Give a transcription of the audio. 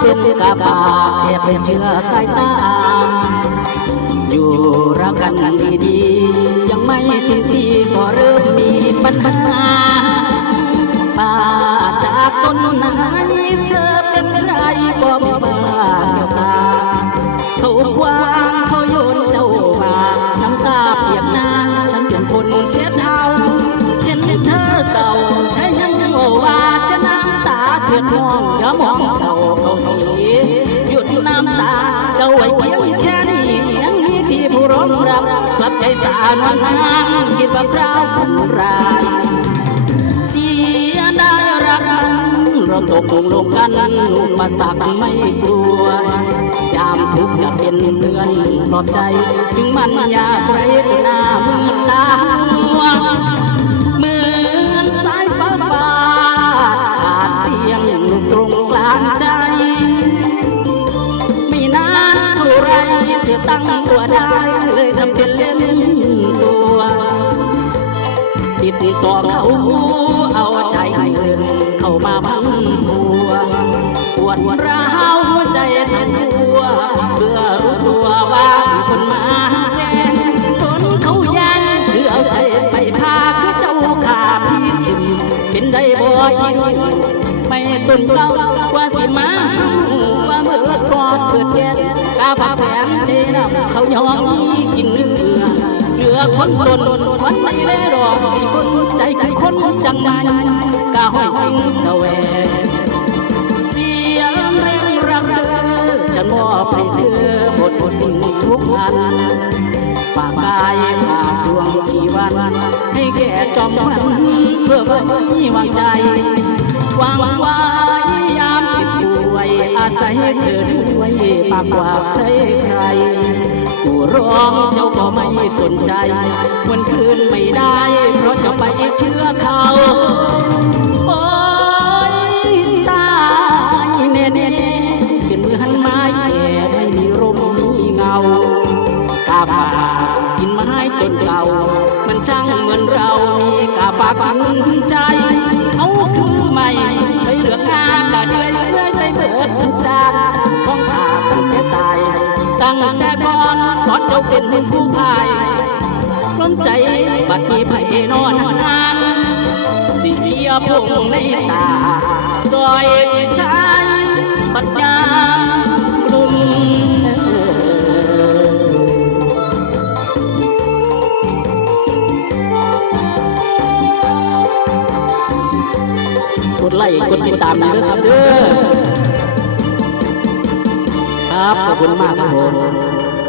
เป็นกาบาแอบเป็นเชื่อสายตา อยู่รักกันดีๆยังไม่ทิ้งทีก็เริ่มมีปัญหาป้าจากคนไหนเธอเป็นไรก็ไม่บ้าเกี่ยวตาเขาควางเขาโยนเจ้ามาน้ำตาเปียกหน้าฉันเป็นคนเช็ดเอาเห็นเธอเศร้าใช่ยังยังว่าฉันน้ำตาเถือดมองอย่ามอง สีหยุดน้ำตาเจ้าไว้เพียงแค่นี้ยังมีพี่ผู้ร้องรับกลับใจสานวันนางคิดว่าคราวฝันรายเสียดายรักกันเราตกลงลงกันอุปสรรคไม่กลัวยามทุกข์ยากเป็นเพื่อนปลอบใจจึงมันอยากไรหน้ามือตาหัวเหมือนสายฟ้าฟาขาดเตียงตรงกลางใจ เธอตั้งตัวได้ เลยทำเป็นเล่นตัวติดต่อเขาเอาใจเงินเข้ามาพันหัวปวดร้าวหัวใจทั้งตัวเพื่อรู้ตัวว่ามีคนมาแซงคนเขาย่งคือเอาใจไปพาคือเจ้าขาพี่ทิมเป็นได้บ่อีกไม่ต้นเก้าว่าสิมาว่าเมื่อกอดเกิดแก่ กาผักแสนเจนเขายอมกินเนื้อเหลือคนตนวันใจได้รอสี่คนใจกันคนจังมันกะห้อยสิงแสวงเสียงเรียงรักเธอฉันมอบให้เธอบทสิ่งทุกอันฝากกายฝากดวงชีวันให้แก่จอมขวัญเพื่อไว้วางใจวางไว้ยามเจ็บป่วยอาศัยเธอด้วย มากกว่าใครใครผู้ร้องเจ้าก็ไม่สนใจวันคืนไม่ได้ เพราะเจ้าไปเชื่อเขาโอ้ยตายแน่แน่เป็นมือหันไม้แก่ไม่มีร่มมีเงากาฝากินไม้ต้นเก่ามันช่างเหมือนเรามีกาฝากฝังใจ ตั้งแต่ก่อนก่อนเจ้าเป็นผู้พายร้มใจบัดนี้ไผนอนห่างสิเทียพงในตาซอยชายบัดยามกลุ่มกดไลค์กดติดตามด้วยครับเด้อ ครับ ขอบคุณมากครับผม